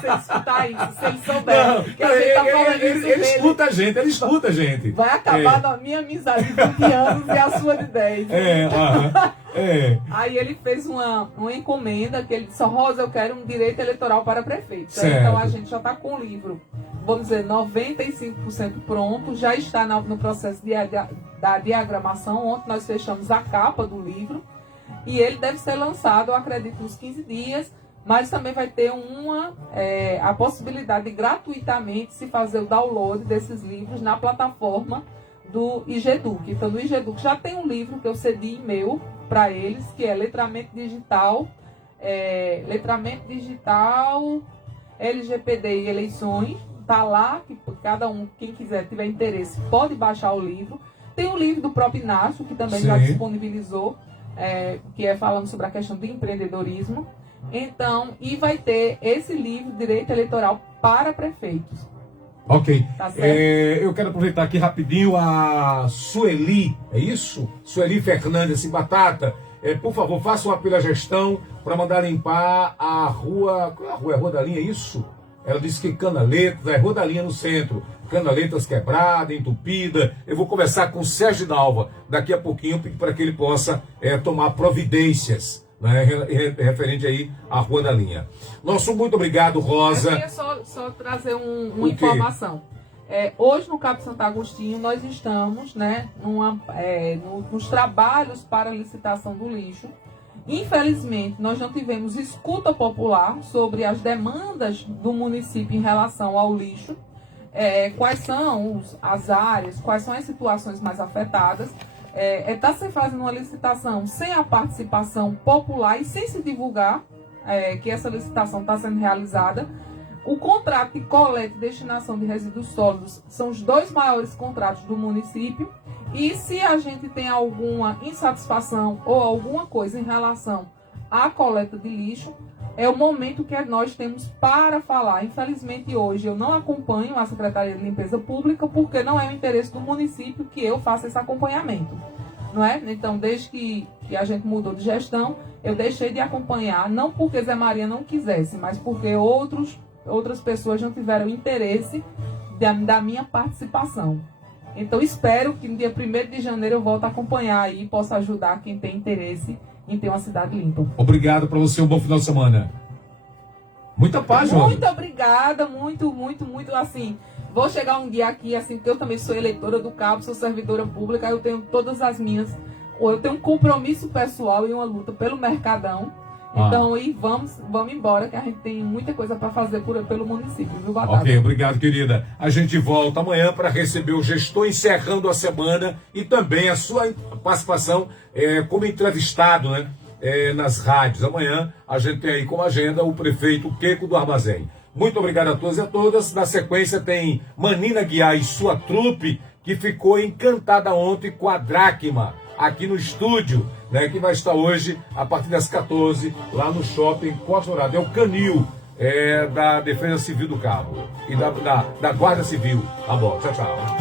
Se ele escutar isso, se ele souber. Ele escuta a gente. Vai acabar na minha amizade de 20 anos e a sua de 10. Aí ele fez uma encomenda que ele disse, Rosa, eu quero um direito eleitoral para prefeito. Então a gente já está com o livro, vamos dizer, 95% pronto, já está no processo da diagramação. Ontem nós fechamos a capa do livro e ele deve ser lançado, eu acredito, nos 15 dias, mas também vai ter a possibilidade de gratuitamente se fazer o download desses livros na plataforma do IGEDUC. Então, no IGEDUC já tem um livro que eu cedi meu para eles, que é Letramento Digital, LGPD e Eleições. Está lá, que cada um, quem quiser, tiver interesse, pode baixar o livro. Tem um livro do próprio Inácio, que também já disponibilizou, que é falando sobre a questão do empreendedorismo. Então, e vai ter esse livro, Direito Eleitoral para Prefeitos. Ok. Tá certo? Eu quero aproveitar aqui rapidinho a Sueli, é isso? Sueli Fernandes Batata. Por favor, faça um apelo à gestão para mandar limpar a rua. Qual é a rua? É Rua da Linha, é isso? Ela disse que Canaletas, é Rua da Linha no centro. Canaletas quebrada, entupida. Eu vou conversar com o Sérgio Dalva daqui a pouquinho para que ele possa tomar providências, né, referente aí à Rua da Linha. Nosso muito obrigado, Rosa. Eu queria só trazer uma informação. Hoje no Cabo Santo Agostinho nós estamos, né, nos trabalhos para a licitação do lixo. Infelizmente, nós não tivemos escuta popular sobre as demandas do município em relação ao lixo. quais são as áreas, quais são as situações mais afetadas. Está se fazendo uma licitação sem a participação popular e sem se divulgar que essa licitação está sendo realizada. O contrato de coleta e destinação de resíduos sólidos são os 2 maiores contratos do município. E se a gente tem alguma insatisfação ou alguma coisa em relação à coleta de lixo, é o momento que nós temos para falar. Infelizmente, hoje eu não acompanho a Secretaria de Limpeza Pública porque não é o interesse do município que eu faça esse acompanhamento. Não é? Então, desde que a gente mudou de gestão, eu deixei de acompanhar, não porque Zé Maria não quisesse, mas porque outras pessoas não tiveram interesse da minha participação. Então, espero que no dia 1º de janeiro eu volte a acompanhar e possa ajudar quem tem interesse em ter uma cidade limpa. Obrigado para você, um bom final de semana. Muita paz, João. Muito obrigada, muito, assim. Vou chegar um dia aqui, assim, porque eu também sou eleitora do Cabo, sou servidora pública, eu tenho todas as minhas. Eu tenho um compromisso pessoal e uma luta pelo Mercadão. Então, vamos embora, que a gente tem muita coisa para fazer pelo município, viu, Batata? Ok, obrigado, querida. A gente volta amanhã para receber o gestor encerrando a semana e também a sua participação como entrevistado, né, nas rádios. Amanhã a gente tem aí como agenda o prefeito Queco do Armazém. Muito obrigado a todos e a todas. Na sequência tem Manina Guiar e sua trupe, que ficou encantada ontem com a Dracma, aqui no estúdio, né, que vai estar hoje, a partir das 14, lá no Shopping Costa Dourada. É o canil da Defesa Civil do Cabo e da Guarda Civil. Tá bom, tchau, tchau.